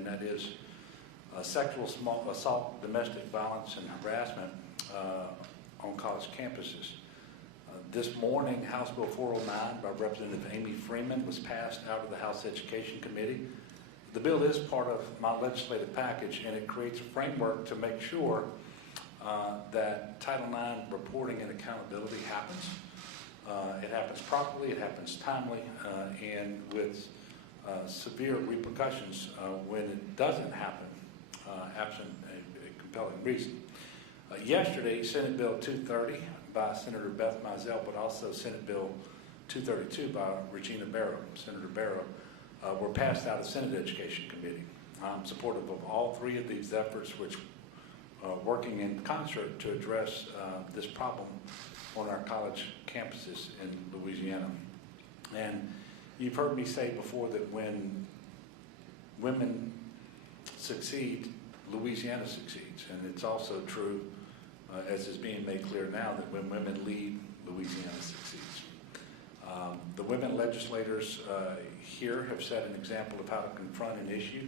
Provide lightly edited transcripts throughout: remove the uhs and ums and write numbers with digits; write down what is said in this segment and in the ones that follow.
and that is sexual assault, domestic violence, and harassment on college campuses. This morning, House Bill 409 by Representative Amy Freeman was passed out of the House Education Committee. The bill is part of my legislative package, and it creates a framework to make sure that Title IX reporting and accountability happens. It happens properly, it happens timely, and with severe repercussions when it doesn't happen, absent a compelling reason. Yesterday, Senate Bill 230 by Senator Beth Mizell, but also Senate Bill 232 by Senator Barrow, were passed out of Senate Education Committee. I'm supportive of all three of these efforts, which working in concert to address this problem on our college campuses in Louisiana. And you've heard me say before that when women succeed, Louisiana succeeds. And it's also true, as is being made clear now, that when women lead, Louisiana succeeds. The women legislators here have set an example of how to confront an issue,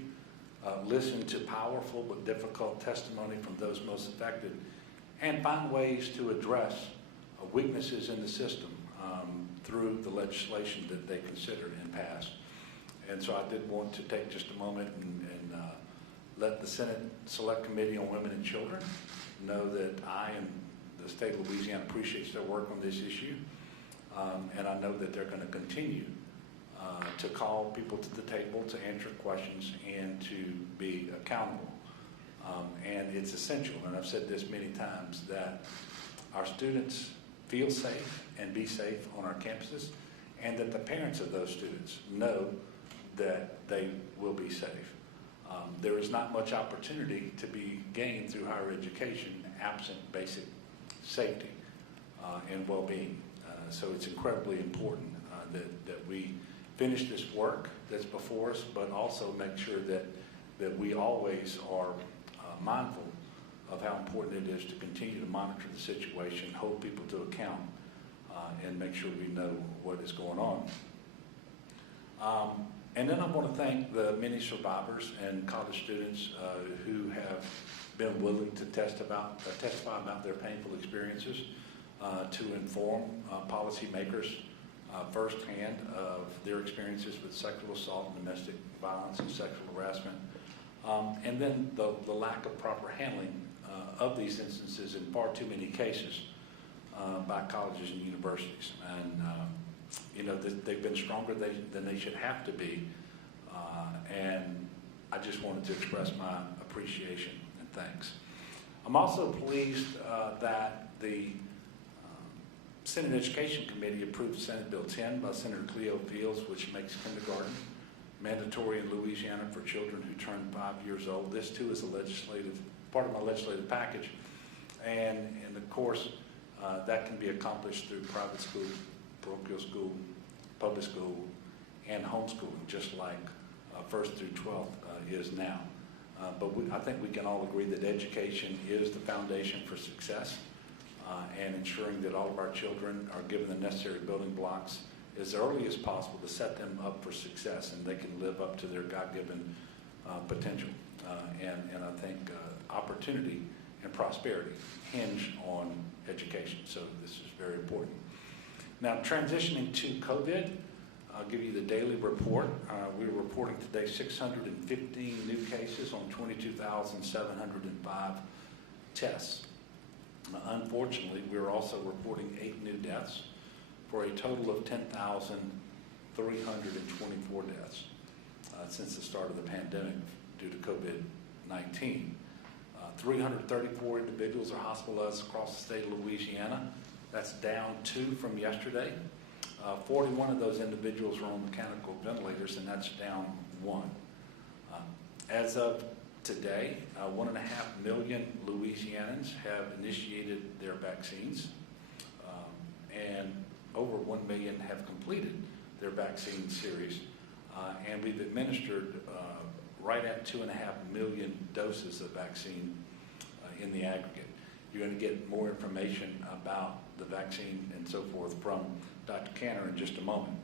listen to powerful but difficult testimony from those most affected, and find ways to address weaknesses in the system through the legislation that they considered and passed. And so I did want to take just a moment and let the Senate Select Committee on Women and Children know that I and the state of Louisiana appreciates their work on this issue. And I know that they're going to continue to call people to the table to answer questions and to be accountable. And it's essential, and I've said this many times, that our students feel safe and be safe on our campuses, and that the parents of those students know that they will be safe. There is not much opportunity to be gained through higher education absent basic safety and well-being. So it's incredibly important that we finish this work that's before us, but also make sure that we always are mindful of how important it is to continue to monitor the situation, hold people to account, and make sure we know what is going on. And then I want to thank the many survivors and college students who have been willing to testify about their painful experiences to inform policymakers firsthand of their experiences with sexual assault, domestic violence, and sexual harassment. And then the lack of proper handling of these instances in far too many cases by colleges and universities. And you know, they've been stronger than they should have to be. And I just wanted to express my appreciation and thanks. I'm also pleased that the Senate Education Committee approved Senate Bill 10 by Senator Cleo Fields, which makes kindergarten mandatory in Louisiana for children who turn 5 years old. This too is a part of my legislative package. And of course, that can be accomplished through private school, parochial school, public school, and homeschooling, just like 1st through 12th is now. But I think we can all agree that education is the foundation for success, and ensuring that all of our children are given the necessary building blocks as early as possible to set them up for success, and they can live up to their God-given potential. And I think opportunity and prosperity hinge on education, so this is very important. Now, transitioning to COVID, I'll give you the daily report. We're reporting today 615 new cases on 22,705 tests. Unfortunately, we're also reporting 8 new deaths for a total of 10,324 deaths since the start of the pandemic due to COVID-19. 334 individuals are hospitalized across the state of Louisiana. That's down 2 from yesterday. 41 of those individuals are on mechanical ventilators, and that's down 1. As of today, 1.5 million Louisianans have initiated their vaccines, and over 1 million have completed their vaccine series, and we've administered right at 2.5 million doses of vaccine in the aggregate. You're going to get more information about the vaccine and so forth from Dr. Cantor in just a moment.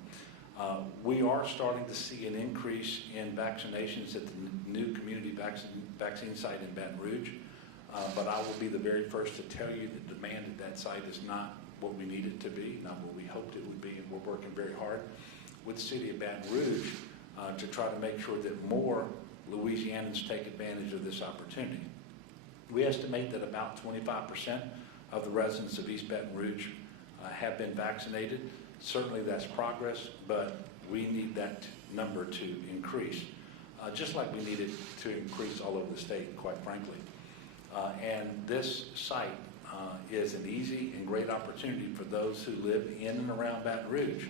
We are starting to see an increase in vaccinations at the new community vaccine site in Baton Rouge, but I will be the very first to tell you that demand at that site is not what we need it to be, not what we hoped it would be, and we're working very hard with the city of Baton Rouge to try to make sure that more Louisianans take advantage of this opportunity. We estimate that about 25% of the residents of East Baton Rouge have been vaccinated. Certainly that's progress, but we need that number to increase, just like we need it to increase all over the state, quite frankly. And this site is an easy and great opportunity for those who live in and around Baton Rouge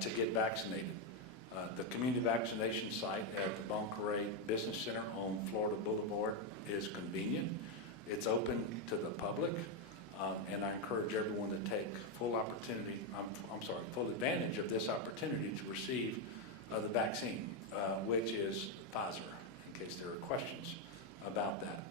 to get vaccinated. The community vaccination site at the Bon Carré Business Center on Florida Boulevard is convenient. It's open to the public, and I encourage everyone to take full advantage of this opportunity to receive the vaccine, which is Pfizer, in case there are questions about that.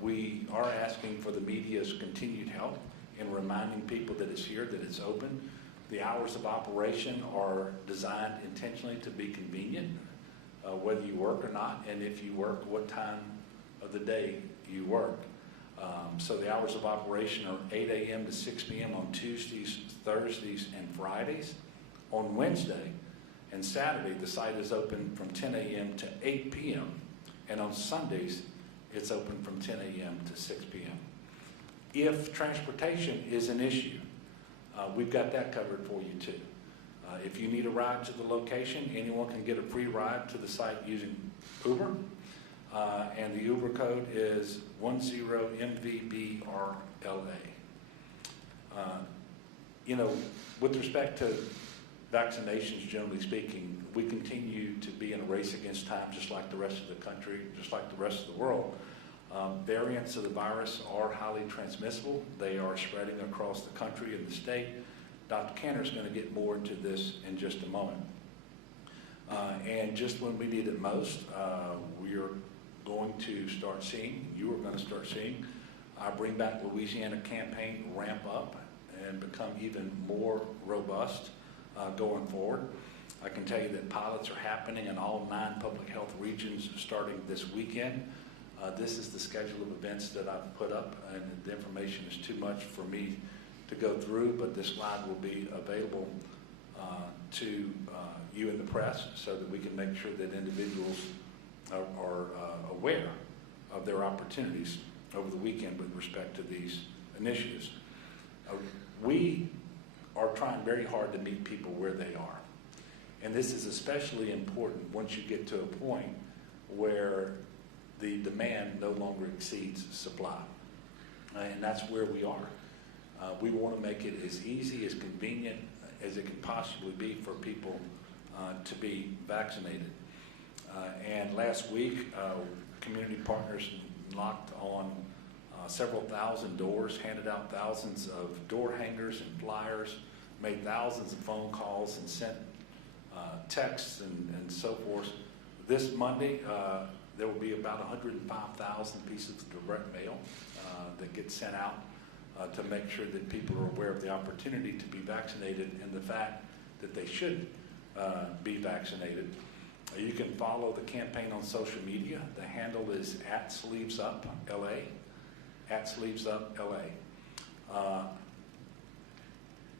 We are asking for the media's continued help in reminding people that it's here, that it's open. The hours of operation are designed intentionally to be convenient, whether you work or not, and if you work, what time of the day you work. So the hours of operation are 8 a.m. to 6 p.m. on Tuesdays, Thursdays, and Fridays. On Wednesday and Saturday, the site is open from 10 a.m. to 8 p.m. And on Sundays, it's open from 10 a.m. to 6 p.m. If transportation is an issue, we've got that covered for you too. If you need a ride to the location, anyone can get a free ride to the site using Uber. And the Uber code is 10MVBRLA. You know, with respect to vaccinations, generally speaking, we continue to be in a race against time, just like the rest of the country, just like the rest of the world. Variants of the virus are highly transmissible. They are spreading across the country and the state. Dr. Cantor is going to get more into this in just a moment. And just when we need it most, we are going to start seeing, you are going to start seeing, our Bring Back Louisiana campaign ramp up and become even more robust going forward. I can tell you that pilots are happening in all 9 public health regions starting this weekend. This is the schedule of events that I've put up, and the information is too much for me to go through, but this slide will be available to you in the press so that we can make sure that individuals are aware of their opportunities over the weekend with respect to these initiatives. We are trying very hard to meet people where they are. And this is especially important once you get to a point where the demand no longer exceeds supply. And that's where we are. We want to make it as easy, as convenient as it can possibly be for people to be vaccinated. And last week, community partners knocked on several thousand doors, handed out thousands of door hangers and flyers, made thousands of phone calls, and sent texts and so forth. This Monday, there will be about 105,000 pieces of direct mail that get sent out to make sure that people are aware of the opportunity to be vaccinated and the fact that they should be vaccinated. You can follow the campaign on social media. The handle is @SleevesUpLA, @SleevesUpLA.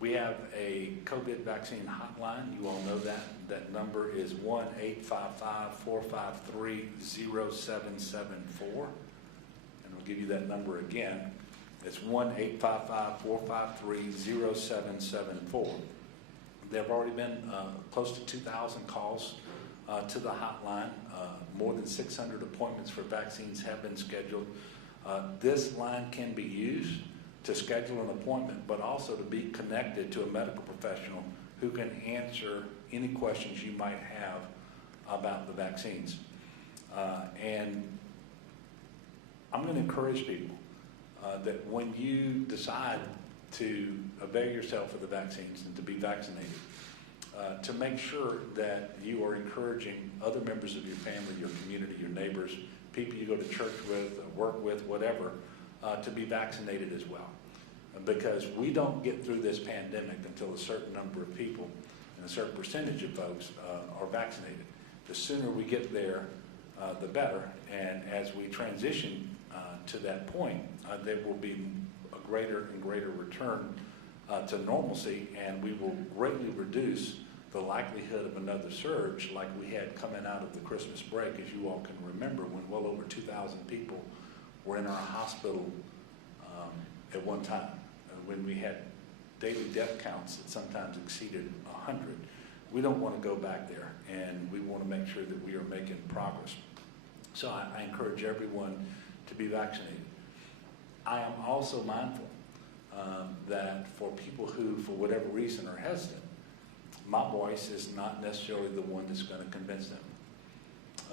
We have a COVID vaccine hotline. You all know that. That number is 1-855-453-0774. And we'll give you that number again. It's 1-855-453-0774. There have already been close to 2,000 calls to the hotline. More than 600 appointments for vaccines have been scheduled. This line can be used to schedule an appointment, but also to be connected to a medical professional who can answer any questions you might have about the vaccines. And I'm going to encourage people that when you decide to avail yourself of the vaccines and to be vaccinated, to make sure that you are encouraging other members of your family, your community, your neighbors, people you go to church with, work with, whatever, to be vaccinated as well. Because we don't get through this pandemic until a certain number of people, and a certain percentage of folks are vaccinated. The sooner we get there, the better. And as we transition to that point, there will be a greater and greater return to normalcy, and we will greatly reduce the likelihood of another surge like we had coming out of the Christmas break, as you all can remember, when well over 2,000 people were in our hospital at one time, when we had daily death counts that sometimes exceeded 100. We don't want to go back there, and we want to make sure that we are making progress. So I encourage everyone to be vaccinated. I am also mindful that for people who, for whatever reason, are hesitant, my voice is not necessarily the one that's going to convince them.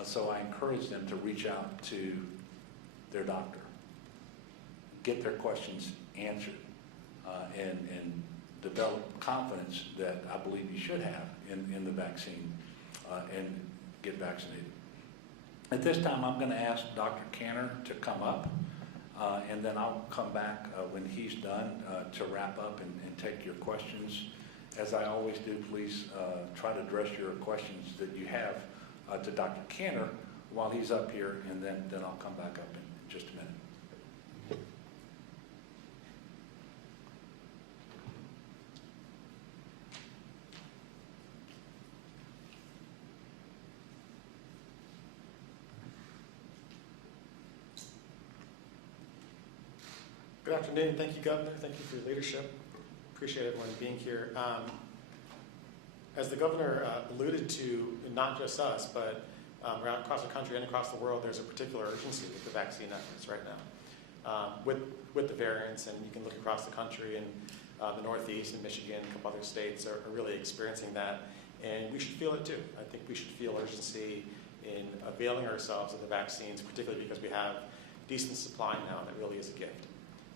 So I encourage them to reach out to their doctor, get their questions answered, and develop confidence that I believe you should have in the vaccine, and get vaccinated. At this time, I'm going to ask Dr. Cantor to come up, and then I'll come back when he's done to wrap up and take your questions. As I always do, please try to address your questions that you have to Dr. Cantor while he's up here, and then I'll come back up in just a minute. Good afternoon. Thank you, Governor. Thank you for your leadership. Appreciate everyone being here. As the Governor alluded to, not just us, but around across the country and across the world, there's a particular urgency with the vaccine efforts right now. With the variants, and you can look across the country, and the Northeast and Michigan, a couple other states are really experiencing that, and we should feel it too. I think we should feel urgency in availing ourselves of the vaccines, particularly because we have decent supply now, and it really is a gift.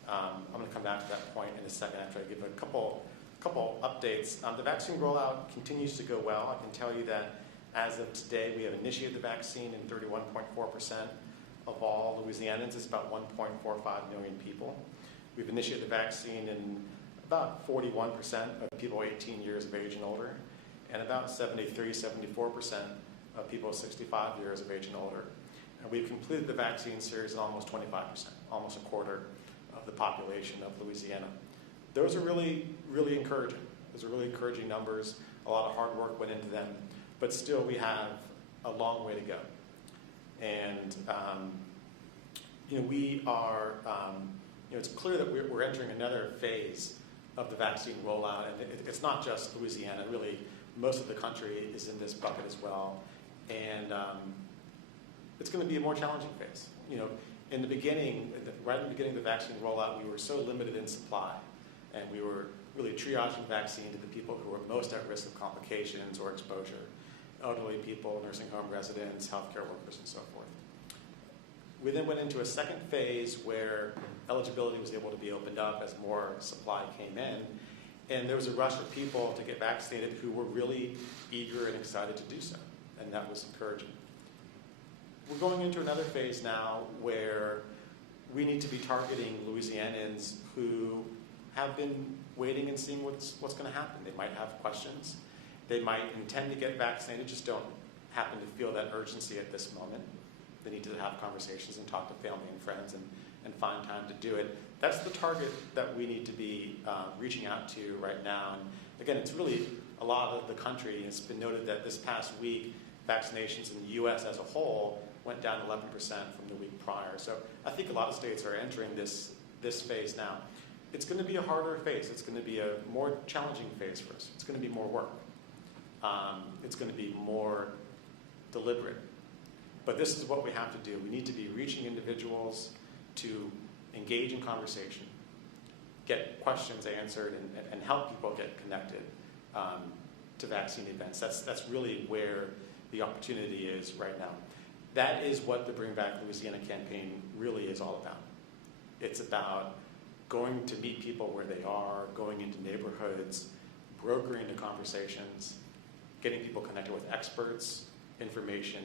I'm going to come back to that point in a second after I give a couple updates. The vaccine rollout continues to go well. I can tell you that as of today, we have initiated the vaccine in 31.4% of all Louisianans. It's about 1.45 million people. We've initiated the vaccine in about 41% of people 18 years of age and older, and about 74% of people 65 years of age and older. And we've completed the vaccine series at almost 25%, almost a quarter of the population of Louisiana. Those are really, really encouraging. Those are really encouraging numbers. A lot of hard work went into them, but still we have a long way to go. And we are, it's clear that we're entering another phase of the vaccine rollout, and it's not just Louisiana. Really, most of the country is in this bucket as well, and it's going to be a more challenging phase. In the beginning, right in the beginning of the vaccine rollout, we were so limited in supply, and we were really triaging vaccine to the people who were most at risk of complications or exposure: elderly people, nursing home residents, healthcare workers, and so forth. We then went into a second phase where eligibility was able to be opened up as more supply came in, and there was a rush of people to get vaccinated who were really eager and excited to do so, and that was encouraging. We're going into another phase now where we need to be targeting Louisianans who have been waiting and seeing what's going to happen. They might have questions. They might intend to get vaccinated, just don't happen to feel that urgency at this moment. They need to have conversations and talk to family and friends and find time to do it. That's the target that we need to be reaching out to right now. And again, it's really a lot of the country. It's been noted that this past week, vaccinations in the U.S. as a whole went down 11% from the week prior. So I think a lot of states are entering this phase now. It's going to be a harder phase. It's going to be a more challenging phase for us. It's going to be more work. It's going to be more deliberate. But this is what we have to do. We need to be reaching individuals to engage in conversation, get questions answered, and help people get connected to vaccine events. That's really where the opportunity is right now. That is what the Bring Back Louisiana campaign really is all about. It's about going to meet people where they are, going into neighborhoods, brokering the conversations, getting people connected with experts, information,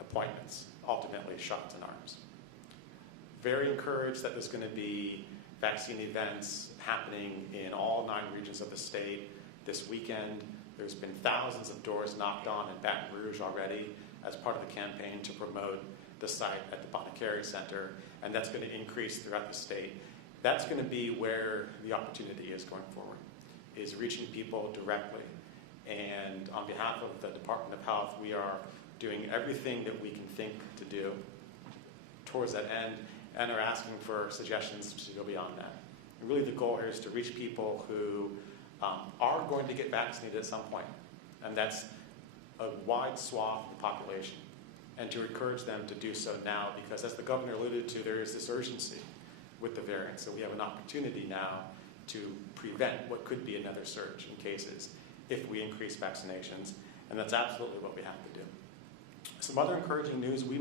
appointments, ultimately shots in arms. Very encouraged that there's going to be vaccine events happening in all 9 regions of the state this weekend. There's been thousands of doors knocked on in Baton Rouge already as part of the campaign to promote the site at the Bonacari Center, and that's going to increase throughout the state. That's going to be where the opportunity is going forward, is reaching people directly. And on behalf of the Department of Health, we are doing everything that we can think to do towards that end, and are asking for suggestions to go beyond that. And really the goal here is to reach people who are going to get vaccinated at some point, and that's a wide swath of the population, and to encourage them to do so now, because as the governor alluded to, there is this urgency with the variant. So we have an opportunity now to prevent what could be another surge in cases if we increase vaccinations, and that's absolutely what we have to do. Some other encouraging news: we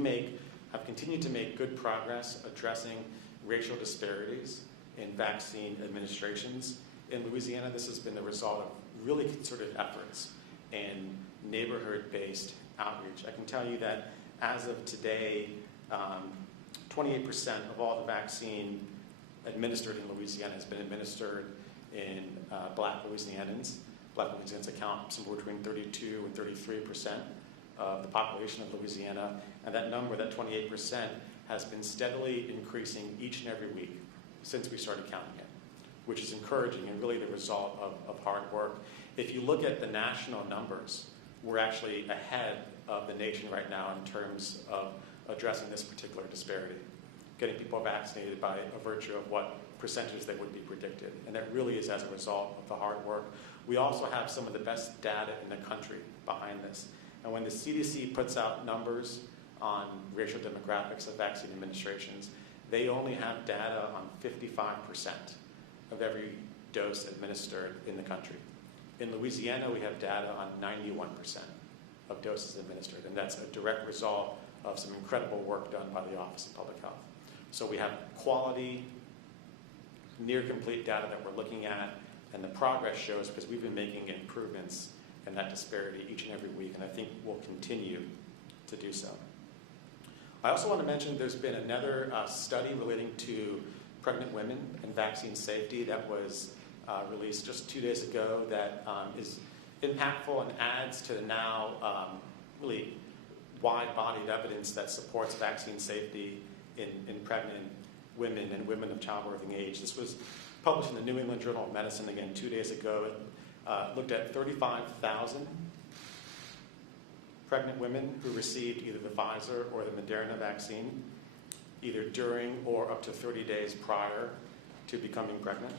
have continued to make good progress addressing racial disparities in vaccine administrations. In Louisiana, this has been the result of really concerted efforts and neighborhood-based outreach. I can tell you that as of today, 28% of all the vaccine administered in Louisiana has been administered in Black Louisianans. Black Louisianans account somewhere between 32 and 33% of the population of Louisiana, and that number, that 28%, has been steadily increasing each and every week since we started counting it, which is encouraging and really the result of hard work. If you look at the national numbers, we're actually ahead of the nation right now in terms of addressing this particular disparity, getting people vaccinated by a virtue of what percentage they would be predicted. And that really is as a result of the hard work. We also have some of the best data in the country behind this. And when the CDC puts out numbers on racial demographics of vaccine administrations, they only have data on 55% of every dose administered in the country. In Louisiana, we have data on 91% of doses administered, and that's a direct result of some incredible work done by the Office of Public Health. So we have quality, near complete data that we're looking at, and the progress shows because we've been making improvements in that disparity each and every week, and I think we'll continue to do so. I also want to mention there's been another study relating to pregnant women and vaccine safety that was released just 2 days ago that is impactful and adds to the now really wide-bodied evidence that supports vaccine safety in pregnant women and women of childbearing age. This was published in the New England Journal of Medicine, again, 2 days ago. It looked at 35,000 pregnant women who received either the Pfizer or the Moderna vaccine, either during or up to 30 days prior to becoming pregnant,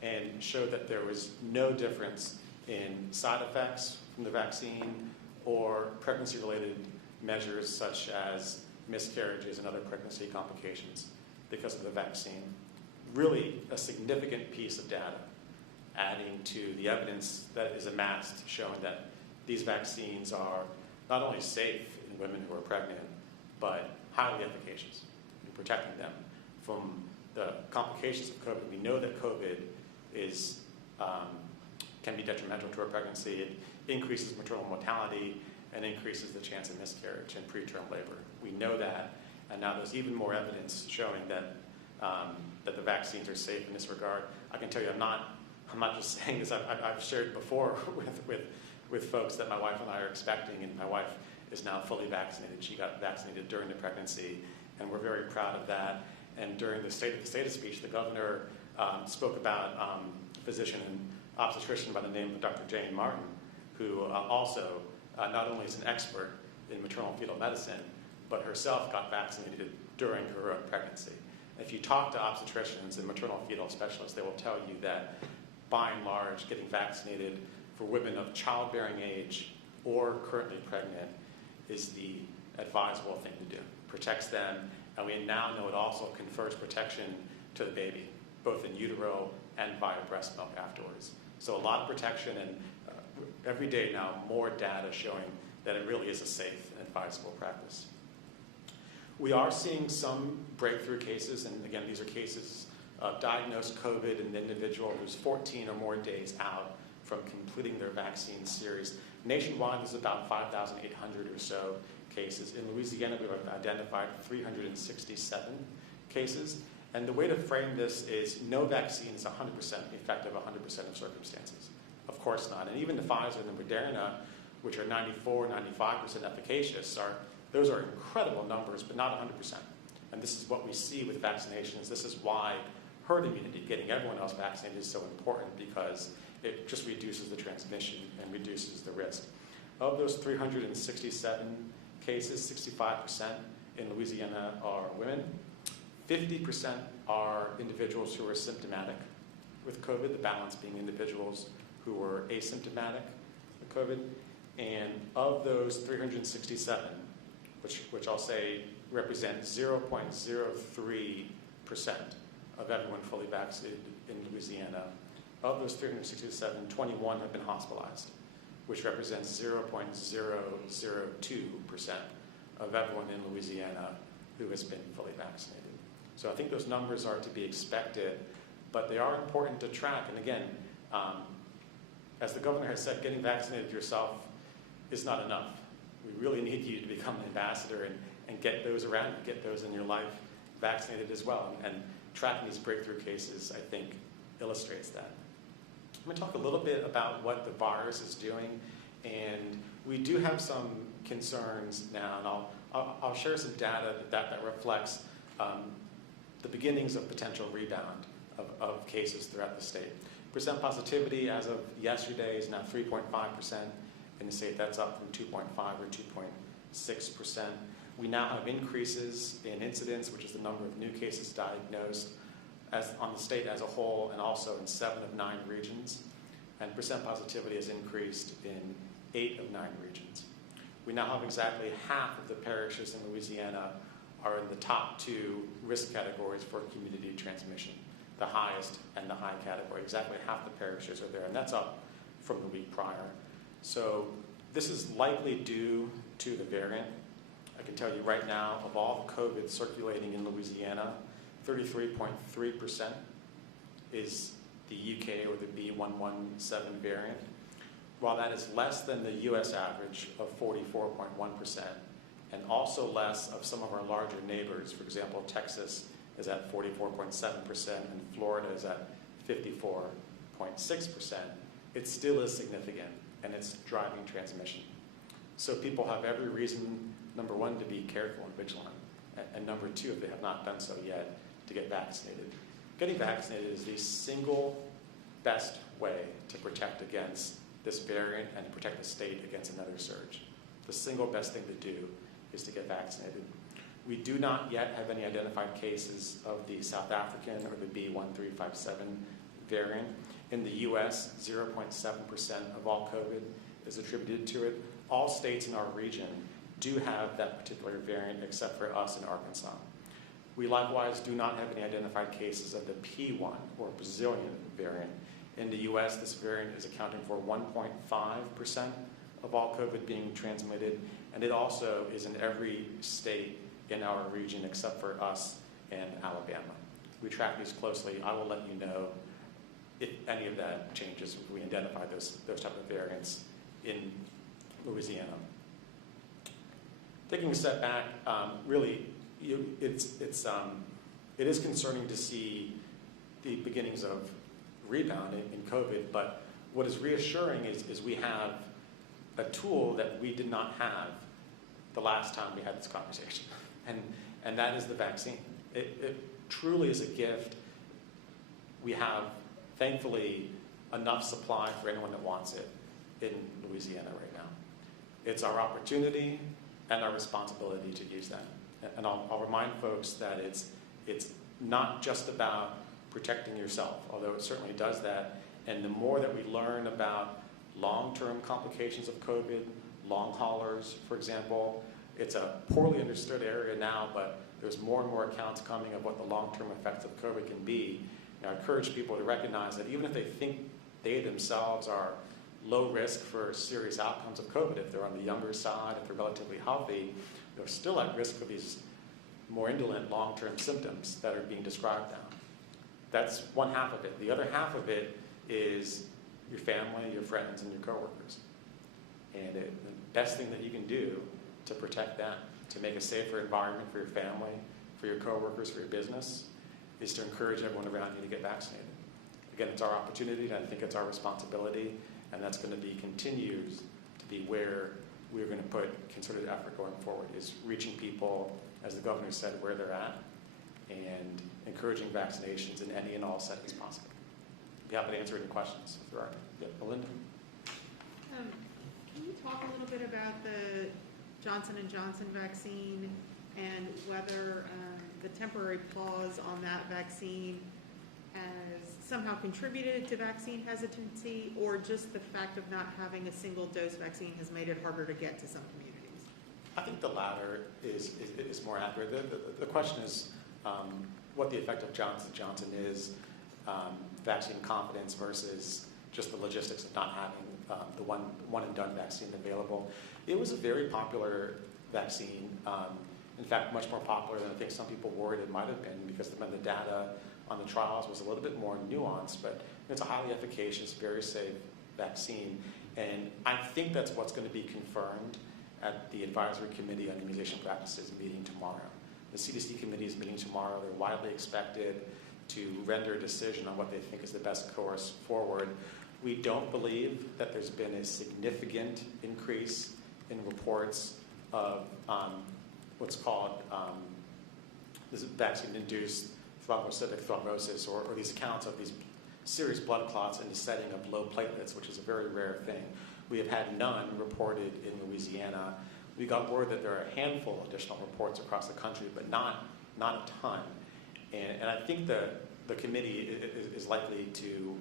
and showed that there was no difference in side effects from the vaccine or pregnancy-related measures such as miscarriages and other pregnancy complications because of the vaccine. Really a significant piece of data adding to the evidence that is amassed showing that these vaccines are not only safe in women who are pregnant, but highly efficacious in protecting them from the complications of COVID. We know that COVID can be detrimental to a pregnancy. It increases maternal mortality and increases the chance of miscarriage and preterm labor. We know that, and now there's even more evidence showing that that the vaccines are safe in this regard. I can tell you, I'm not just saying this. I've shared before with folks that my wife and I are expecting, and my wife is now fully vaccinated. She got vaccinated during the pregnancy, and we're very proud of that. And during the State of the State speech, the governor spoke about a physician and obstetrician by the name of Dr. Jane Martin, who also not only is an expert in maternal fetal medicine, but herself got vaccinated during her own pregnancy. If you talk to obstetricians and maternal fetal specialists, they will tell you that, by and large, getting vaccinated for women of childbearing age or currently pregnant is the advisable thing to do. Protects them, and we now know it also confers protection to the baby, both in utero and via breast milk afterwards. So a lot of protection, and every day now more data showing that it really is a safe and advisable practice. We are seeing some breakthrough cases, and again, these are cases of diagnosed COVID in an individual who's 14 or more days out from completing their vaccine series. Nationwide, there's about 5,800 or so cases. In Louisiana, we've identified 367 cases. And the way to frame this is no vaccine is 100% effective 100% of circumstances. Of course not. And even the Pfizer and the Moderna, which are 94, 95% efficacious, those are incredible numbers, but not 100%. And this is what we see with vaccinations. This is why herd immunity, getting everyone else vaccinated, is so important, because it just reduces the transmission and reduces the risk. Of those 367 cases, 65% in Louisiana are women. 50% are individuals who are symptomatic with COVID, the balance being individuals who were asymptomatic with COVID. And of those 367, which I'll say represent 0.03% of everyone fully vaccinated in Louisiana, of those 367, 21 have been hospitalized, which represents 0.002% of everyone in Louisiana who has been fully vaccinated. So I think those numbers are to be expected, but they are important to track. And again, as the governor has said, getting vaccinated yourself is not enough. We really need you to become an ambassador and get those around you, get those in your life vaccinated as well. And tracking these breakthrough cases, I think, illustrates that. I'm going to talk a little bit about what the virus is doing. And we do have some concerns now, and I'll share some data that reflects the beginnings of potential rebound of cases throughout the state. Percent positivity as of yesterday is now 3.5% in the state. That's up from 2.5 or 2.6%. We now have increases in incidence, which is the number of new cases diagnosed on the state as a whole, and also in 7 of 9 regions. And percent positivity has increased in 8 of 9 regions. We now have exactly half of the parishes in Louisiana are in the top 2 risk categories for community transmission, the highest and the high category. Exactly half the parishes are there, and that's up from the week prior. So this is likely due to the variant. I can tell you right now, of all COVID circulating in Louisiana, 33.3% is the UK or the B117 variant. While that is less than the US average of 44.1%, and also less of some of our larger neighbors. For example, Texas is at 44.7% and Florida is at 54.6%. It still is significant, and it's driving transmission. So people have every reason, number one, to be careful and vigilant, and number two, if they have not done so yet, to get vaccinated. Getting vaccinated is the single best way to protect against this variant and to protect the state against another surge. The single best thing to do is to get vaccinated. We do not yet have any identified cases of the South African or the B1357 variant. In the US, 0.7% of all COVID is attributed to it. All states in our region do have that particular variant except for us in Arkansas. We likewise do not have any identified cases of the P1 or Brazilian variant. In the US, this variant is accounting for 1.5% of all COVID being transmitted, and it also is in every state in our region except for us and Alabama. We track these closely. I will let you know if any of that changes, if we identify those type of variants in Louisiana. Taking a step back, really, it is concerning to see the beginnings of rebound in COVID, but what is reassuring is we have a tool that we did not have the last time we had this conversation, and that is the vaccine. It truly is a gift. We have, thankfully, enough supply for anyone that wants it in Louisiana right now. It's our opportunity and our responsibility to use that. And I'll remind folks that it's not just about protecting yourself, although it certainly does that. And the more that we learn about long-term complications of COVID, long haulers, for example, it's a poorly understood area now, but there's more and more accounts coming of what the long-term effects of COVID can be. And I encourage people to recognize that even if they think they themselves are low risk for serious outcomes of COVID, if they're on the younger side, if they're relatively healthy, they're still at risk for these more indolent long-term symptoms that are being described now. That's one half of it. The other half of it is your family, your friends, and your coworkers. And the best thing that you can do to protect that, to make a safer environment for your family, for your coworkers, for your business, is to encourage everyone around you to get vaccinated. Again, it's our opportunity, and I think it's our responsibility. and that's going to be continued to be where we're going to put concerted effort going forward, is reaching people, as the governor said, where they're at, and encouraging vaccinations in any and all settings possible. Be happy to answer any questions if there are. Yeah, Melinda? Can you talk a little bit about the Johnson & Johnson vaccine and whether the temporary pause on that vaccine has somehow contributed to vaccine hesitancy, or just the fact of not having a single dose vaccine has made it harder to get to some communities? I think the latter is more accurate. The question is what the effect of Johnson & Johnson is, vaccine confidence versus just the logistics of not having the one and done vaccine available. It was a very popular vaccine. In fact, much more popular than I think some people worried it might have been, because the data on the trials was a little bit more nuanced, but it's a highly efficacious, very safe vaccine. And I think that's what's going to be confirmed at the Advisory Committee on Immunization Practices meeting tomorrow. The CDC committee is meeting tomorrow. They're widely expected to render a decision on what they think is the best course forward. We don't believe that there's been a significant increase in reports of what's called this vaccine-induced thrombocytic thrombosis, or these accounts of these serious blood clots in the setting of low platelets, which is a very rare thing. We have had none reported in Louisiana. We got word that there are a handful of additional reports across the country, but not a ton. And I think the committee is likely to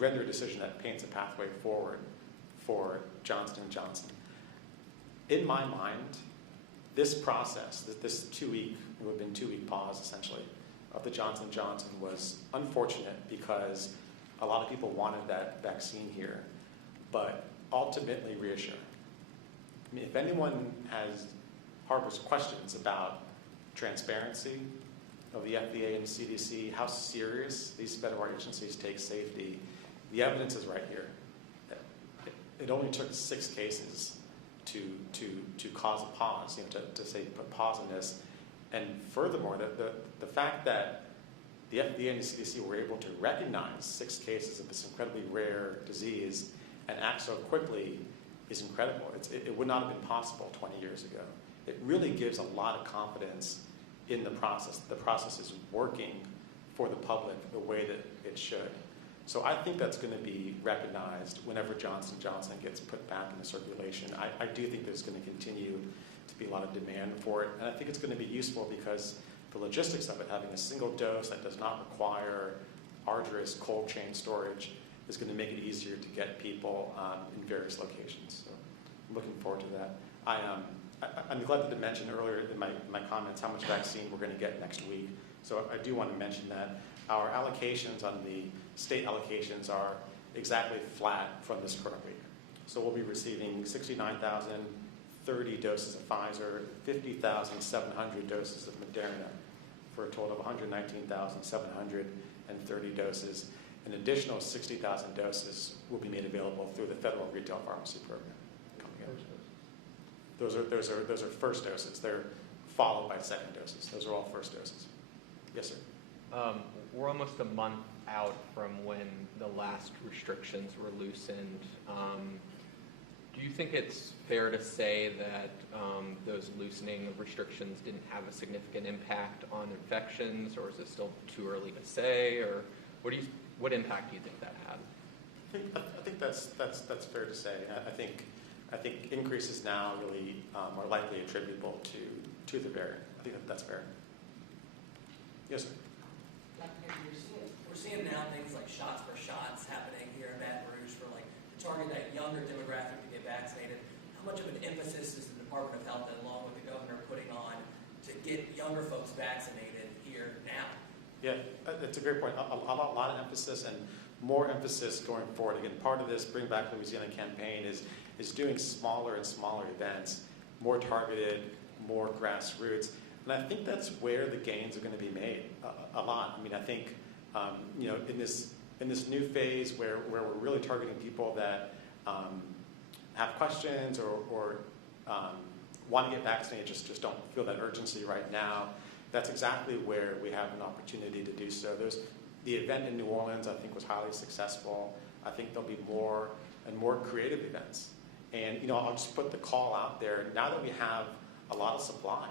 render a decision that paints a pathway forward for Johnson & Johnson. In my mind, this process, this 2-week, it would have been 2-week pause essentially, of the Johnson & Johnson was unfortunate because a lot of people wanted that vaccine here, but ultimately reassuring. I mean, if anyone harbors questions about transparency of the FDA and the CDC, how serious these federal agencies take safety, the evidence is right here. It only took 6 cases to cause a pause, to say put pause in this. And furthermore, the fact that the FDA and the CDC were able to recognize 6 cases of this incredibly rare disease and act so quickly is incredible. It would not have been possible 20 years ago. It really gives a lot of confidence in the process. The process is working for the public the way that it should. So I think that's going to be recognized whenever Johnson & Johnson gets put back into circulation. I do think there's going to continue to be a lot of demand for it. And I think it's going to be useful because the logistics of it, having a single dose that does not require arduous cold chain storage, is going to make it easier to get people in various locations. So I'm looking forward to that. I neglected to mention earlier in my comments how much vaccine we're going to get next week. So I do want to mention that our allocations on the state allocations are exactly flat from this current week. So we'll be receiving 69,030 doses of Pfizer, 50,700 doses of Moderna, for a total of 119,730 doses. An additional 60,000 doses will be made available through the federal retail pharmacy program coming up. Those are first doses. They're followed by second doses. Those are all first doses. Yes, sir. We're almost a month out from when the last restrictions were loosened. Do you think it's fair to say that those loosening of restrictions didn't have a significant impact on infections, or is it still too early to say? Or what impact do you think that had? I think that's fair to say. I think increases now really are likely attributable to the variant. I think that's fair. Yes, sir. We're seeing now things like shots for shots happening here in Baton Rouge for like to target that younger demographic to get vaccinated. How much of an emphasis is the Department of Health, along with the governor, putting on to get younger folks vaccinated here now? Yeah, that's a great point. A lot of emphasis, and more emphasis going forward. Again, part of this Bring Back Louisiana campaign is doing smaller and smaller events, more targeted, more grassroots. And I think that's where the gains are going to be made a lot. I mean, I think in this new phase where we're really targeting people that have questions or want to get vaccinated, just don't feel that urgency right now. That's exactly where we have an opportunity to do so. The event in New Orleans, I think, was highly successful. I think there'll be more and more creative events. And I'll just put the call out there. Now that we have a lot of supply,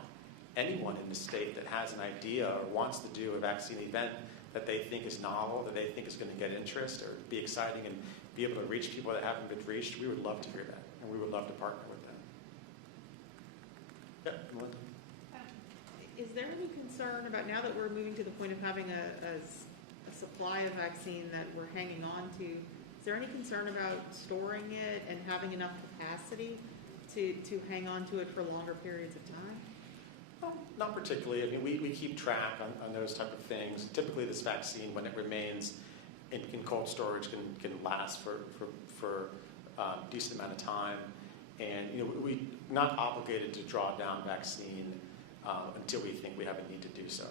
anyone in the state that has an idea or wants to do a vaccine event that they think is novel, that they think is going to get interest or be exciting and be able to reach people that haven't been reached, we would love to hear that, and we would love to partner with them. Yeah, Melinda? Is there any concern about, now that we're moving to the point of having a supply of vaccine that we're hanging on to, is there any concern about storing it and having enough capacity to hang on to it for longer periods of time? Well, not particularly. I mean, we keep track on those type of things. Typically, this vaccine, when it remains in cold storage, can last for a decent amount of time. And we're not obligated to draw down vaccine until we think we have a need to do so.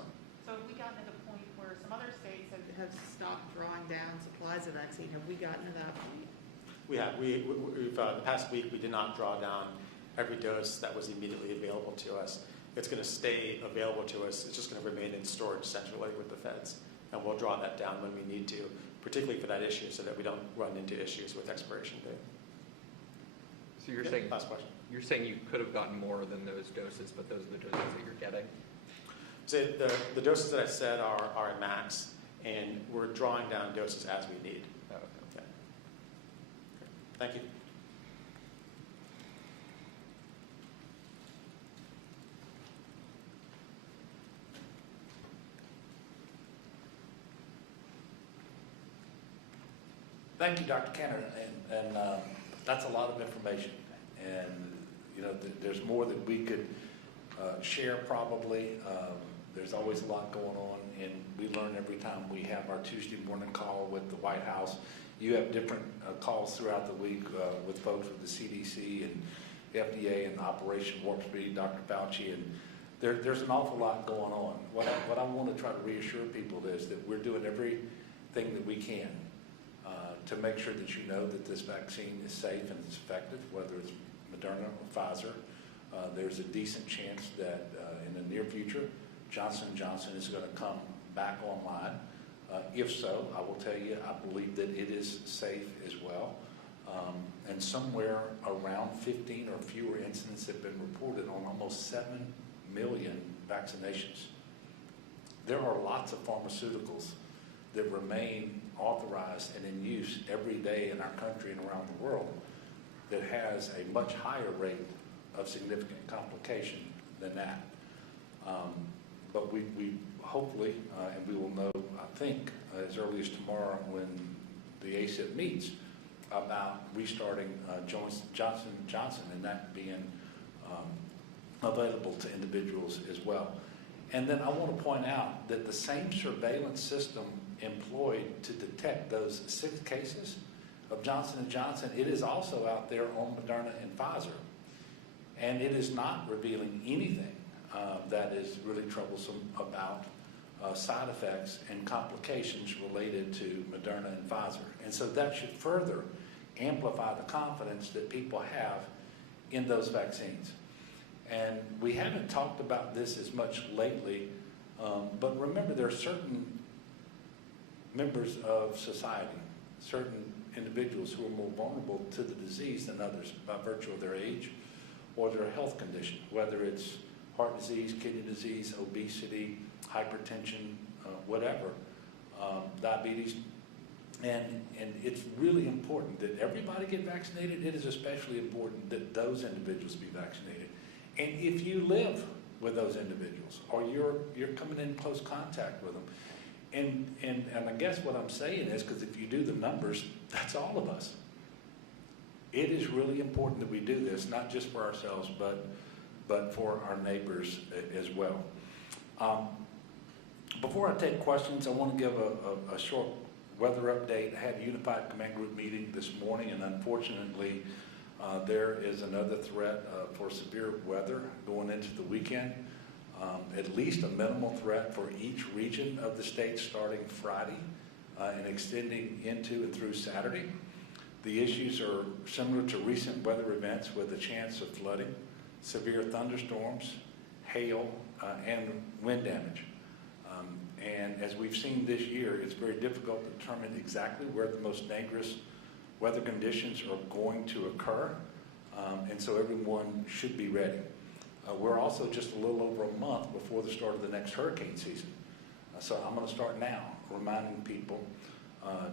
So have we gotten to the point where some other states have stopped drawing down supplies of vaccine? Have we gotten to that point? We have. We've the past week, we did not draw down every dose that was immediately available to us. It's going to stay available to us. It's just going to remain in storage centrally with the feds. And we'll draw that down when we need to, particularly for that issue, so that we don't run into issues with expiration date. So you're saying, last question. You're saying you could have gotten more than those doses, but those are the doses that you're getting? So the doses that I said are at max, and we're drawing down doses as we need. Oh, okay. Okay. Thank you. Thank you, Dr. Kenner, and that's a lot of information, and there's more that we could share probably. There's always a lot going on, and we learn every time we have our Tuesday morning call with the White House. You have different calls throughout the week with folks with the CDC and FDA and Operation Warp Speed, Dr. Fauci, and there's an awful lot going on. What I want to try to reassure people is that we're doing everything that we can to make sure that you know that this vaccine is safe and it's effective, whether it's Moderna or Pfizer. There's a decent chance that in the near future, Johnson & Johnson is going to come back online. If so, I will tell you, I believe that it is safe as well. And somewhere around 15 or fewer incidents have been reported on almost 7 million vaccinations. There are lots of pharmaceuticals that remain authorized and in use every day in our country and around the world that has a much higher rate of significant complication than that. But we hopefully, and we will know, I think, as early as tomorrow when the ACIP meets, about restarting Johnson & Johnson and that being available to individuals as well. And then I want to point out that the same surveillance system employed to detect those 6 cases of Johnson & Johnson, it is also out there on Moderna and Pfizer. And it is not revealing anything that is really troublesome about side effects and complications related to Moderna and Pfizer. And so that should further amplify the confidence that people have in those vaccines. And we haven't talked about this as much lately, but remember there are certain members of society, certain individuals who are more vulnerable to the disease than others by virtue of their age or their health condition, whether it's heart disease, kidney disease, obesity, hypertension, whatever, diabetes. And it's really important that everybody get vaccinated. It is especially important that those individuals be vaccinated. And if you live with those individuals or you're coming in close contact with them, and I guess what I'm saying is, because if you do the numbers, that's all of us. It is really important that we do this, not just for ourselves, but for our neighbors as well. Before I take questions, I want to give a short weather update. I had a unified command group meeting this morning, and unfortunately, there is another threat for severe weather going into the weekend. At least a minimal threat for each region of the state starting Friday and extending into and through Saturday. The issues are similar to recent weather events with a chance of flooding, severe thunderstorms, hail, and wind damage. And as we've seen this year, it's very difficult to determine exactly where the most dangerous weather conditions are going to occur, and so everyone should be ready. We're also just a little over a month before the start of the next hurricane season. So I'm going to start now reminding people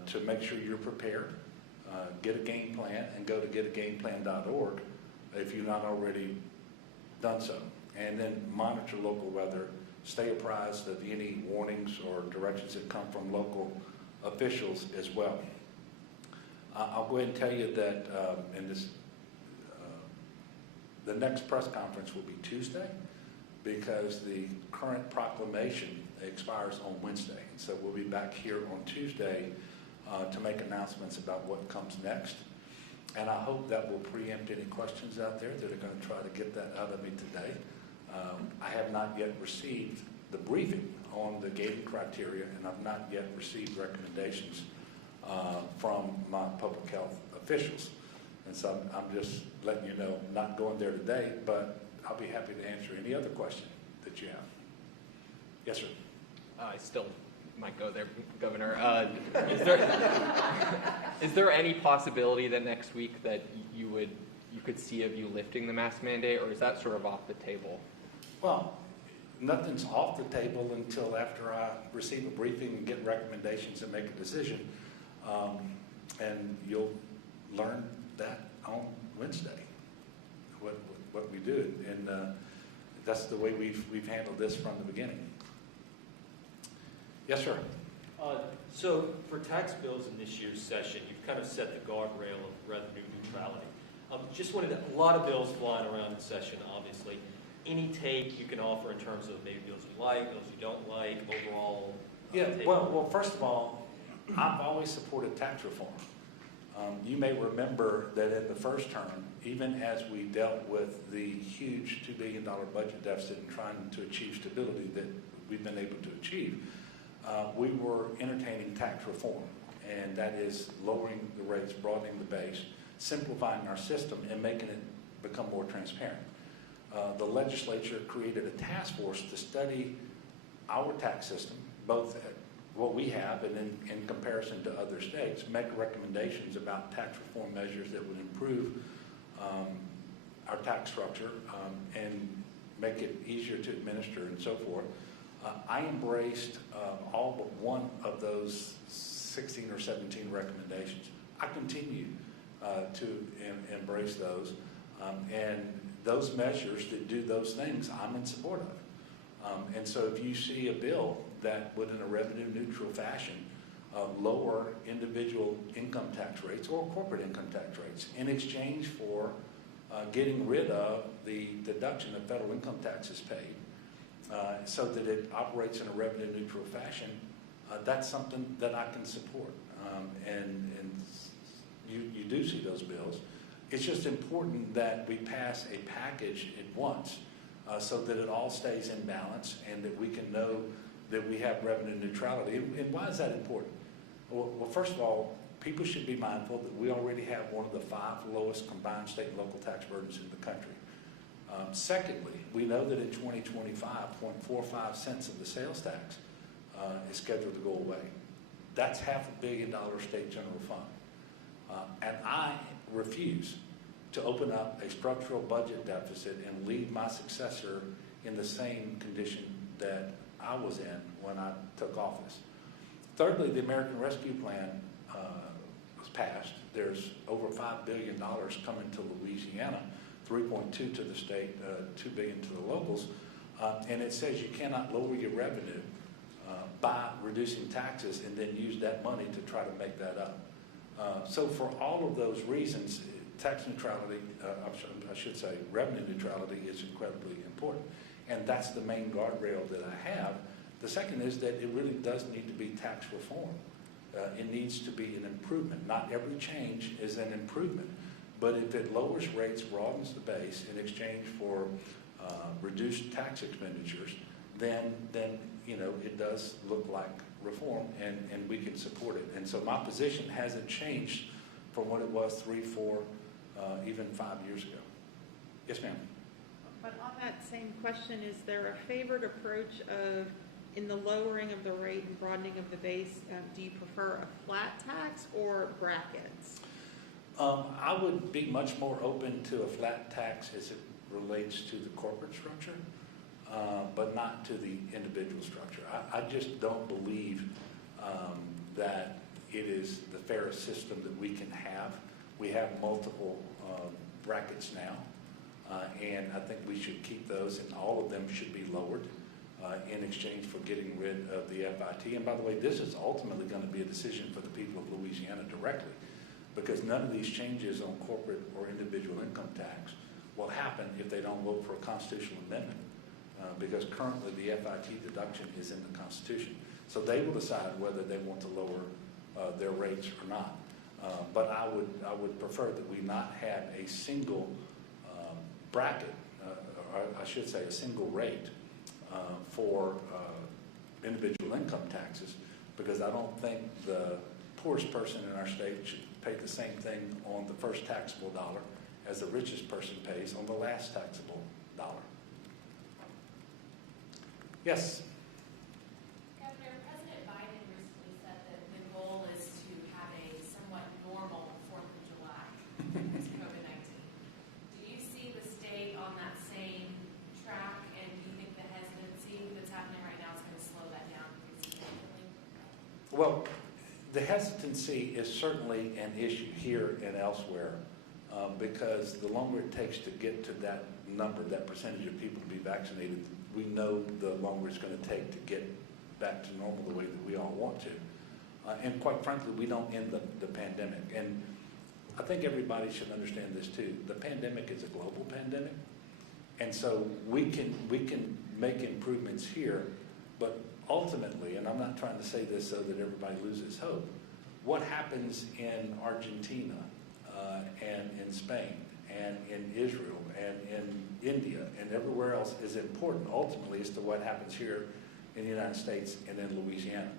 to make sure you're prepared, get a game plan, and go to getagameplan.org if you've not already done so. And then monitor local weather, stay apprised of any warnings or directions that come from local officials as well. I'll go ahead and tell you that the next press conference will be Tuesday, because the current proclamation expires on Wednesday. And so we'll be back here on Tuesday to make announcements about what comes next. And I hope that will preempt any questions out there that are going to try to get that out of me today. I have not yet received the briefing on the gating criteria, and I've not yet received recommendations from my public health officials. And so I'm just letting you know, I'm not going there today, but I'll be happy to answer any other question that you have. Yes, sir. I still might go there, Governor. Is there any possibility that next week that you could see of you lifting the mask mandate, or is that sort of off the table? Well, nothing's off the table until after I receive a briefing and get recommendations and make a decision. And you'll learn that on Wednesday, what we do. And that's the way we've handled this from the beginning. Yes, sir. So for tax bills in this year's session, you've kind of set the guardrail of revenue neutrality. Just wanted a lot of bills flying around in session, obviously. Any take you can offer in terms of maybe bills you like, bills you don't like, overall? Yeah, well, first of all, I've always supported tax reform. You may remember that in the first term, even as we dealt with the huge $2 billion budget deficit and trying to achieve stability that we've been able to achieve, we were entertaining tax reform, and that is lowering the rates, broadening the base, simplifying our system, and making it become more transparent. The legislature created a task force to study our tax system, both at what we have and in comparison to other states, make recommendations about tax reform measures that would improve our tax structure and make it easier to administer and so forth. I embraced all but one of those 16 or 17 recommendations. I continue to embrace those, and those measures that do those things, I'm in support of. And so if you see a bill that would, in a revenue-neutral fashion, lower individual income tax rates or corporate income tax rates in exchange for getting rid of the deduction of federal income taxes paid, so that it operates in a revenue-neutral fashion, that's something that I can support. And you do see those bills. It's just important that we pass a package at once so that it all stays in balance and that we can know that we have revenue neutrality. And why is that important? Well, first of all, people should be mindful that we already have one of the 5 lowest combined state and local tax burdens in the country. Secondly, we know that in 2025, 0.45 cents of the sales tax is scheduled to go away. That's $500 million state general fund. And I refuse to open up a structural budget deficit and leave my successor in the same condition that I was in when I took office. Thirdly, the American Rescue Plan was passed. There's over $5 billion coming to Louisiana, 3.2 to the state, $2 billion to the locals, and it says you cannot lower your revenue by reducing taxes and then use that money to try to make that up. So for all of those reasons, tax neutrality, I should say revenue neutrality, is incredibly important. And that's the main guardrail that I have. The second is that it really does need to be tax reform. It needs to be an improvement. Not every change is an improvement. But if it lowers rates, broadens the base in exchange for reduced tax expenditures, then it does look like reform, and we can support it. And so my position hasn't changed from what it was 3, 4, even 5 years ago. Yes, ma'am. But on that same question, is there a favored approach of in the lowering of the rate and broadening of the base, do you prefer a flat tax or brackets? I would be much more open to a flat tax as it relates to the corporate structure, but not to the individual structure. I just don't believe that it is the fairest system that we can have. We have multiple brackets now, and I think we should keep those, and all of them should be lowered in exchange for getting rid of the FIT. And by the way, this is ultimately going to be a decision for the people of Louisiana directly, because none of these changes on corporate or individual income tax will happen if they don't vote for a constitutional amendment, because currently the FIT deduction is in the Constitution. So they will decide whether they want to lower their rates or not. But I would prefer that we not have a single bracket, or I should say a single rate for individual income taxes, because I don't think the poorest person in our state should pay the same thing on the first taxable dollar as the richest person pays on the last taxable dollar. Yes? Governor, President Biden recently said that the goal is to have a somewhat normal 4th of July because of COVID-19. Do you see the state on that same track, and do you think the hesitancy that's happening right now is going to slow that down significantly? Well, the hesitancy is certainly an issue here and elsewhere, because the longer it takes to get to that number, that percentage of people to be vaccinated, we know the longer it's going to take to get back to normal the way that we all want to. And quite frankly, we don't end the pandemic. And I think everybody should understand this too. The pandemic is a global pandemic. And so we can make improvements here, but ultimately, and I'm not trying to say this so that everybody loses hope, what happens in Argentina and in Spain and in Israel and in India and everywhere else is important ultimately as to what happens here in the United States and in Louisiana.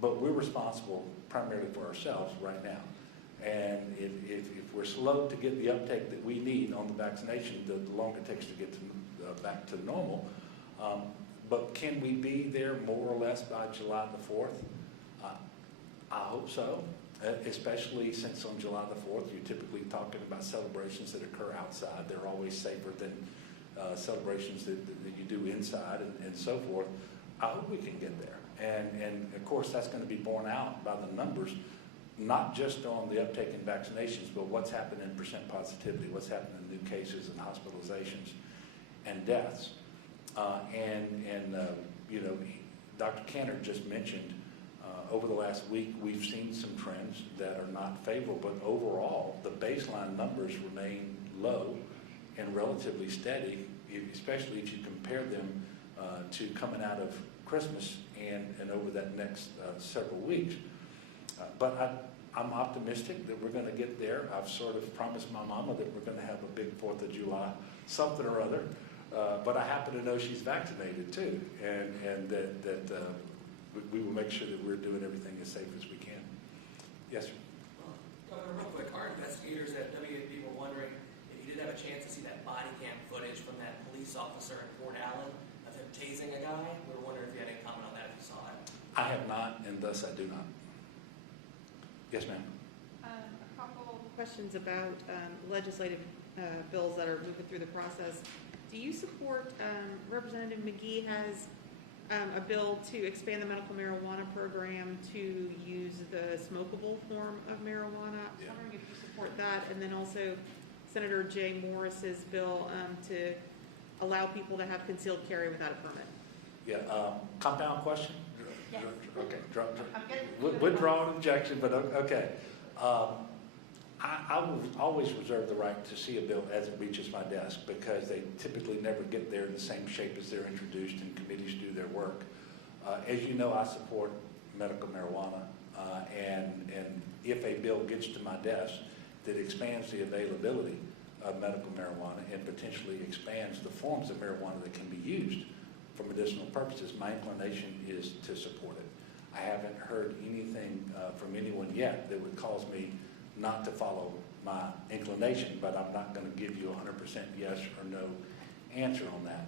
But we're responsible primarily for ourselves right now. And if we're slow to get the uptake that we need on the vaccination, the longer it takes to get back to normal. But can we be there more or less by July the 4th? I hope so, especially since on July the 4th, you're typically talking about celebrations that occur outside. They're always safer than celebrations that you do inside and so forth. I hope we can get there. And of course, that's going to be borne out by the numbers, not just on the uptake in vaccinations, but what's happened in percent positivity, what's happened in new cases and hospitalizations and deaths. You know, Dr. Cantor just mentioned over the last week, we've seen some trends that are not favorable, but overall, the baseline numbers remain low and relatively steady, especially if you compare them to coming out of Christmas and over that next several weeks. But I'm optimistic that we're going to get there. I've sort of promised my mama that we're going to have a big 4th of July, something or other. But I happen to know she's vaccinated too, and that we will make sure that we're doing everything as safe as we can. Yes, sir? Governor, real quick, our investigators at WAFB were wondering if you did have a chance to see that body cam footage from that police officer in Fort Allen of him tasing a guy. We were wondering if you had any comment on that, if you saw it. I have not, and thus I do not. Yes, ma'am. A couple questions about legislative bills that are moving through the process. Do you support, Representative McGee has a bill to expand the medical marijuana program to use the smokable form of marijuana? I was wondering if you support that, and then also Senator Jay Morris's bill to allow people to have concealed carry without a permit. Yeah, compound question? Yes. Okay, withdraw an objection, but okay. I will always reserve the right to see a bill as it reaches my desk, because they typically never get there in the same shape as they're introduced and committees do their work. As you know, I support medical marijuana, and if a bill gets to my desk that expands the availability of medical marijuana and potentially expands the forms of marijuana that can be used for medicinal purposes, my inclination is to support it. I haven't heard anything from anyone yet that would cause me not to follow my inclination, but I'm not going to give you 100% yes or no answer on that.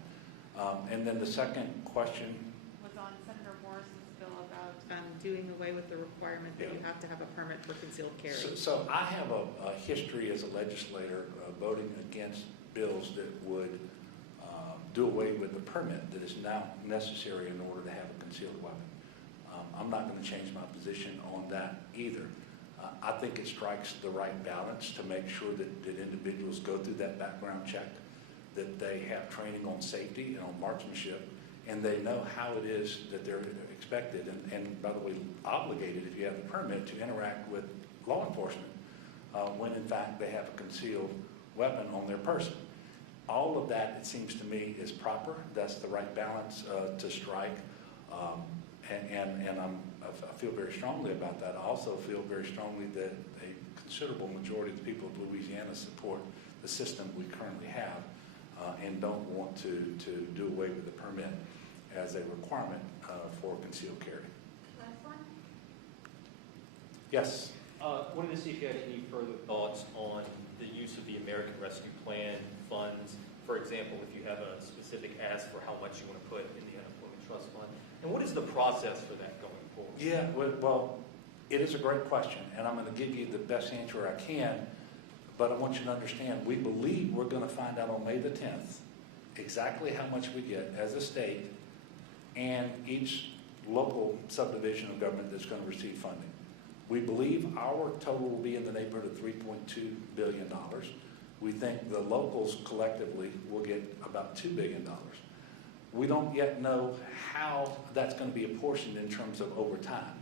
And then the second question Was on Senator Morris's bill about doing away with the requirement that you have to have a permit for concealed carry. So I have a history as a legislator voting against bills that would do away with the permit that is now necessary in order to have a concealed weapon. I'm not going to change my position on that either. I think it strikes the right balance to make sure that individuals go through that background check, that they have training on safety and on marksmanship, and they know how it is that they're expected and by the way, obligated, if you have the permit, to interact with law enforcement when in fact they have a concealed weapon on their person. All of that, it seems to me, is proper. That's the right balance to strike. And I feel very strongly about that. I also feel very strongly that a considerable majority of the people of Louisiana support the system we currently have and don't want to do away with the permit as a requirement for concealed carry. Last one? Yes. Wanted to see if you had any further thoughts on the use of the American Rescue Plan funds. For example, if you have a specific ask for how much you want to put in the unemployment trust fund. And what is the process for that going forward? Yeah, well, it is a great question, and I'm going to give you the best answer I can, but I want you to understand, we believe we're going to find out on May the 10th exactly how much we get as a state and each local subdivision of government that's going to receive funding. We believe our total will be in the neighborhood of $3.2 billion. We think the locals collectively will get about $2 billion. We don't yet know how that's going to be apportioned in terms of over time.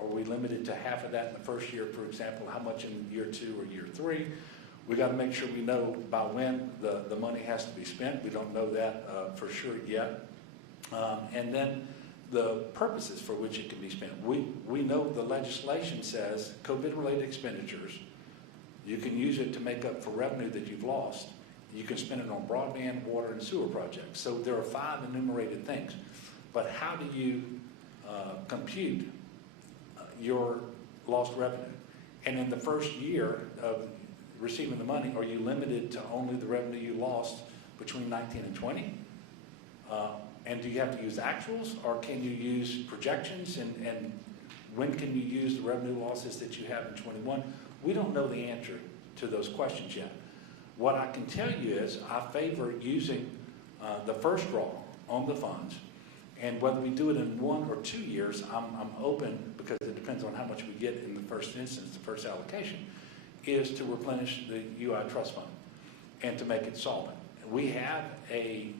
Are we limited to half of that in the first year, for example? How much in year 2 or year 3? We got to make sure we know by when the money has to be spent. We don't know that for sure yet. And then the purposes for which it can be spent. We know the legislation says COVID-related expenditures, you can use it to make up for revenue that you've lost. You can spend it on broadband, water, and sewer projects. So there are 5 enumerated things. But how do you compute your lost revenue? And in the first year of receiving the money, are you limited to only the revenue you lost between 19 and 20? And do you have to use actuals, or can you use projections? And when can you use the revenue losses that you have in 21? We don't know the answer to those questions yet. What I can tell you is I favor using the first draw on the funds, and whether we do it in 1 or 2 years, I'm open, because it depends on how much we get in the first instance, the first allocation, is to replenish the UI trust fund and to make it solvent. We have a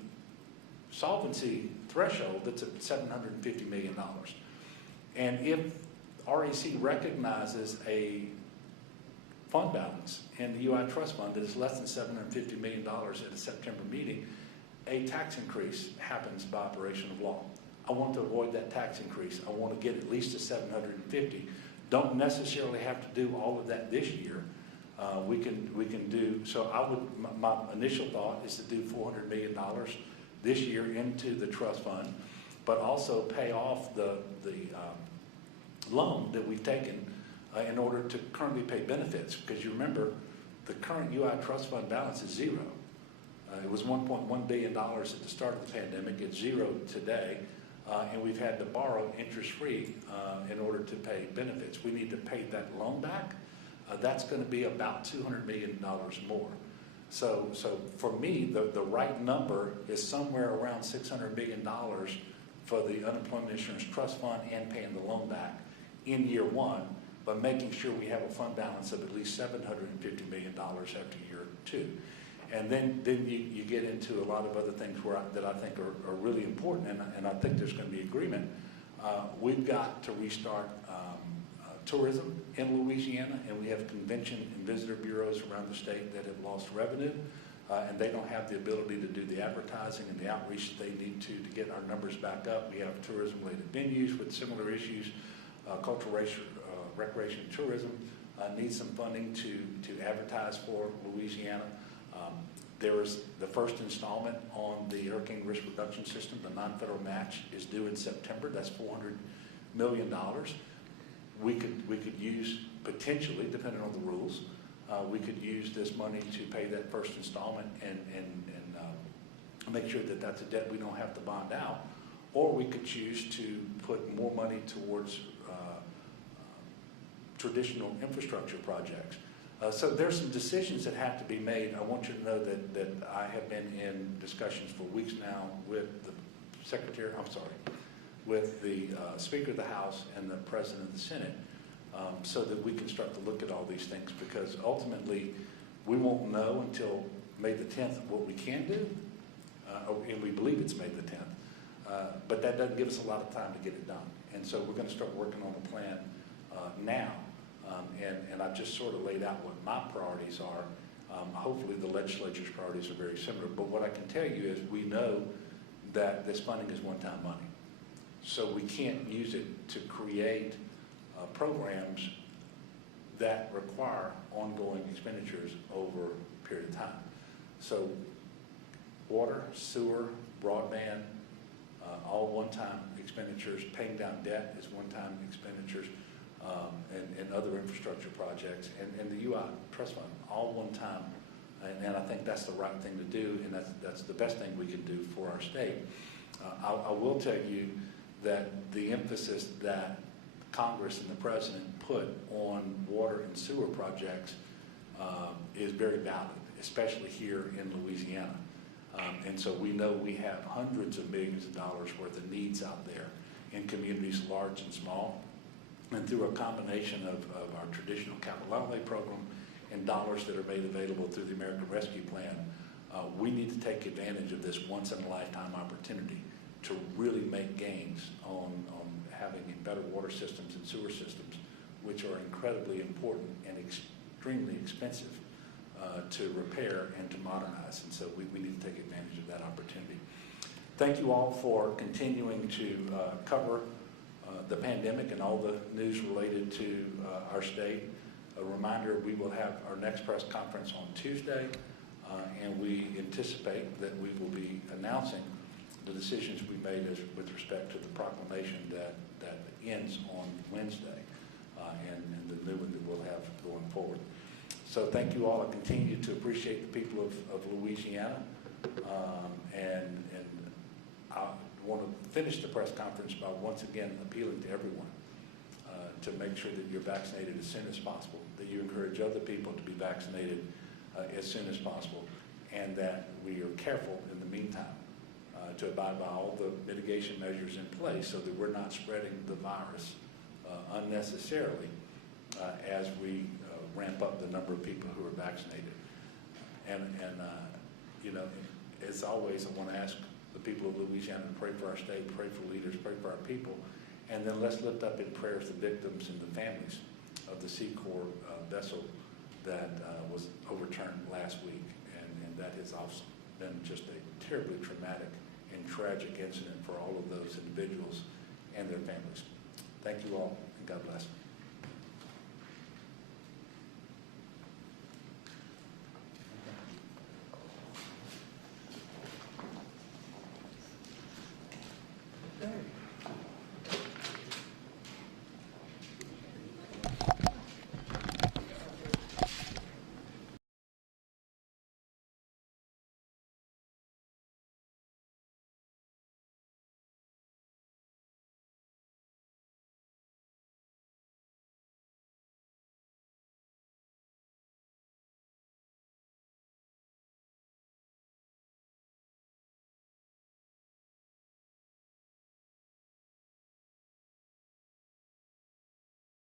solvency threshold that's at $750 million. And if RAC recognizes a fund balance in the UI trust fund that is less than $750 million at a September meeting, a tax increase happens by operation of law. I want to avoid that tax increase. I want to get at least to 750. Don't necessarily have to do all of that this year. We can do, so I would, my initial thought is to do $400 million this year into the trust fund, but also pay off the loan that we've taken in order to currently pay benefits, because you remember the current UI trust fund balance is zero. It was $1.1 billion at the start of the pandemic. It's zero today, and we've had to borrow interest-free in order to pay benefits. We need to pay that loan back. That's going to be about $200 million more. So for me, the right number is somewhere around $600 million for the unemployment insurance trust fund and paying the loan back in year 1, but making sure we have a fund balance of at least $750 million after year 2. And then you get into a lot of other things that I think are really important, and I think there's going to be agreement. We've got to restart tourism in Louisiana, and we have convention and visitor bureaus around the state that have lost revenue, and they don't have the ability to do the advertising and the outreach that they need to get our numbers back up. We have tourism-related venues with similar issues. Cultural, recreation, and tourism needs some funding to advertise for Louisiana. There is the first installment on the hurricane risk reduction system. The non-federal match is due in September. That's $400 million. We could use, potentially, depending on the rules, we could use this money to pay that first installment and make sure that that's a debt we don't have to bond out. or we could choose to put more money towards traditional infrastructure projects. So there's some decisions that have to be made. I want you to know that I have been in discussions for weeks now with the with the Speaker of the House and the President of the Senate, so that we can start to look at all these things, because ultimately we won't know until May the 10th what we can do, and we believe it's May the 10th, but that doesn't give us a lot of time to get it done. And so we're going to start working on a plan now, and I've just sort of laid out what my priorities are. Hopefully the legislature's priorities are very similar, but what I can tell you is we know that this funding is one-time money. So we can't use it to create programs that require ongoing expenditures over a period of time. So water, sewer, broadband, all one-time expenditures. Paying down debt is one-time expenditures, and other infrastructure projects, and the UI trust fund, all one-time. And I think that's the right thing to do, and that's the best thing we can do for our state. I will tell you that the emphasis that Congress and the President put on water and sewer projects is very valid, especially here in Louisiana. And so we know we have hundreds of millions of dollars worth of needs out there in communities large and small. And through a combination of our traditional capital outlay program and dollars that are made available through the American Rescue Plan, we need to take advantage of this once-in-a-lifetime opportunity to really make gains on having better water systems and sewer systems, which are incredibly important and extremely expensive to repair and to modernize. And so we need to take advantage of that opportunity. Thank you all for continuing to cover the pandemic and all the news related to our state. A reminder, we will have our next press conference on Tuesday, and we anticipate that we will be announcing the decisions we made with respect to the proclamation that ends on Wednesday, and the new one that we'll have going forward. So thank you all. I continue to appreciate the people of Louisiana, and I want to finish the press conference by once again appealing to everyone to make sure that you're vaccinated as soon as possible, that you encourage other people to be vaccinated as soon as possible, and that we are careful in the meantime to abide by all the mitigation measures in place so that we're not spreading the virus unnecessarily as we ramp up the number of people who are vaccinated. And you know, as always, I want to ask the people of Louisiana to pray for our state, pray for leaders, pray for our people, and then let's lift up in prayers the victims and the families of the Seacorps vessel that was overturned last week, and that has also been just a terribly traumatic and tragic incident for all of those individuals and their families. Thank you all, and God bless.